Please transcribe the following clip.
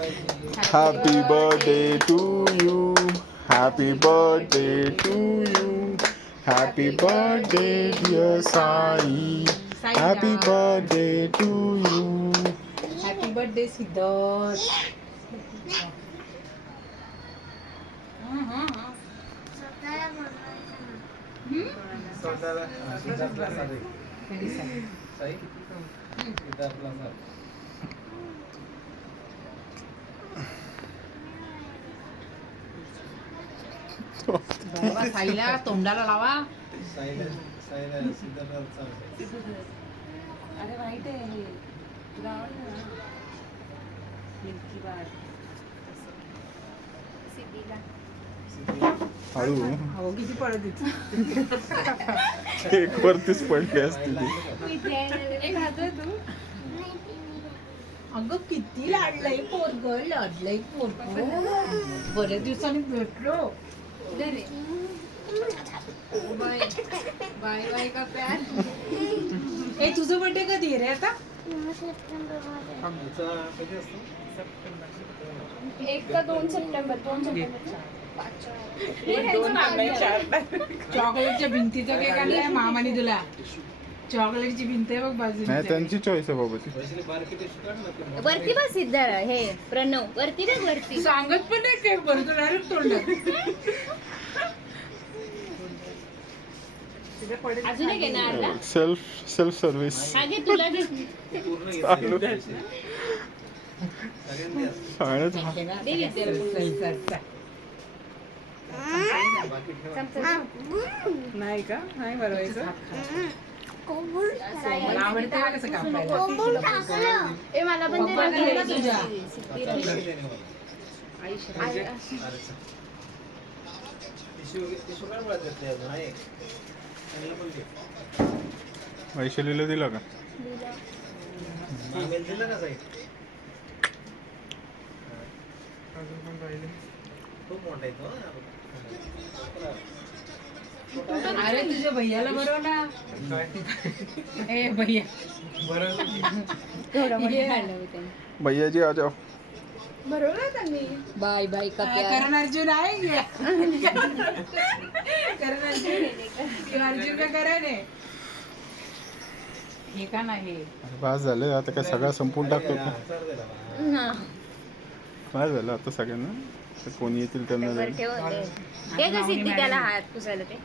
Happy birthday to you. Happy birthday to you. Happy birthday dear Sai. Happy birthday to you. Happy birthday Siddharth. बाबा साईला तोंडाला लावा. अरे वाईट आहे हे. तुला आवडलं ना मिल्की बार. हळू हो किती पडत होती. केक वरतीच पडली असती ती. अगं किती लाडलंय पोरग, लाडलंय पोरग. बऱ्याच दिवसांनी भेटलो. बाय बाय का प्यार. ए तुझं बर्थडे कधी आहे रे आता. 1 का 2 सप्टेंबर. 2 सप्टेंबर. चॉकलेटच्या भिंतीचा केक आणलाय मामाने तुला. चॉकलेटची भिंत आहे बघ बाजूला. नाही त्यांची चॉईस आहे बाबा ती. वरती बस सिद्धार्थ हे प्रणव वरती बघ वरती. सांगत पण नाही केक बनतो डायरेक्ट तोंडात. अजून एक आहे ना अर्धा. सेल्फ सर्व्हिस आगे तुला दे. चालू शाळेत दे विद्याला. नाही का नाही बरोबर. मला आवडतं का कसं कापायला. ए मला पण दे ना तुझ्या. वैशालीला दिला का. अरे तुझ्या भैयाला बरोबर ना. ए भैया भैया जी आ जाओ. बरोबर त्यांनी बाय बाय का करण अर्जुन आहे क्या. करण अर्जुन अर्जुन का करण आहे हे का नाही. बस झालं आता काय सगळं संपून टाकतो. काय झालं आता सगळ्यांना कोणी येतील त्यांना ठेव. हे का सिद्धी त्याला हात पुसायला ते.